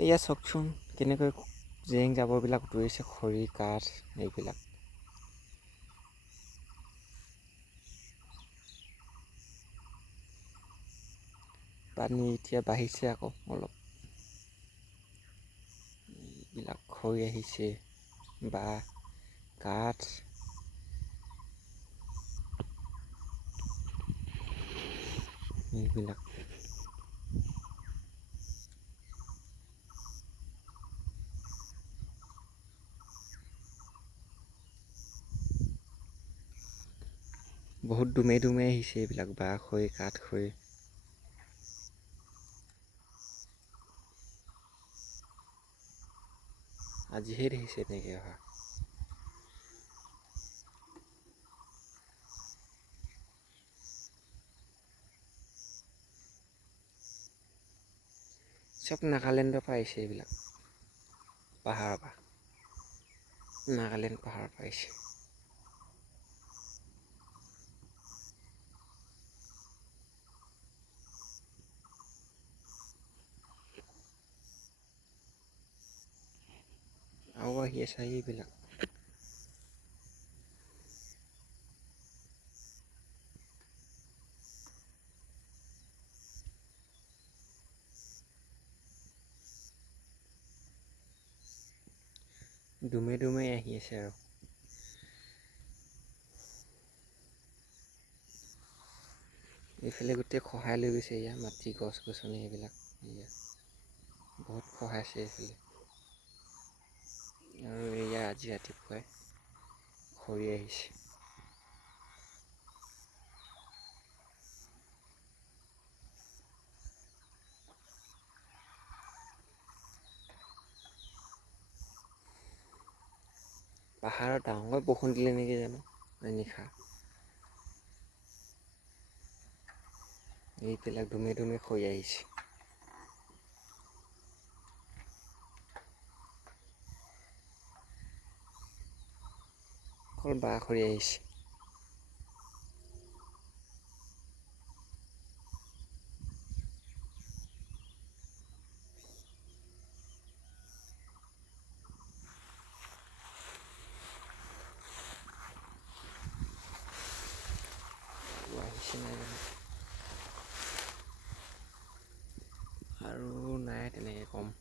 এয়া চাওকচোন কেনেকৈ জেং জাবৰবিলাক উতৰিছে, খৰি কাঠ এইবিলাক। পানী এতিয়া বাঢ়িছে আকৌ অলপ। এইবিলাক খৰি আহিছে, বাঁহ কাঠ এইবিলাক। বহুত দুমে দুমে আহিছে এইবিলাক বাঁহ খৰি কাঠ খৰি। আজিহে দেখিছে এনেকৈ অহা। চব নাগালেণ্ডৰ পৰা আহিছে এইবিলাক, পাহাৰৰ পৰা। নাগালেণ্ড পাহাৰৰ পৰা আহিছে। আৰু আহি আছে এইবিলাক। দুমে দুমে আহি আছে আৰু। এইফালে গোটেই খহাই লৈ গৈছে, এয়া মাটি গছ গছনি এইবিলাক। এয়া বহুত খহাইছে এইফালে। আৰু এয়া আজি ৰাতিপুৱাই খৰি আহিছে। পাহাৰত ডাঙৰ বৰষুণ দিলে নেকি জানো নিশা। এইবিলাক দুমে দুমে খৰি আহিছে। অকল বাঁহ খৰি আহিছে। আহিছে নাই জানো। আৰু নাই তেনেকৈ কম।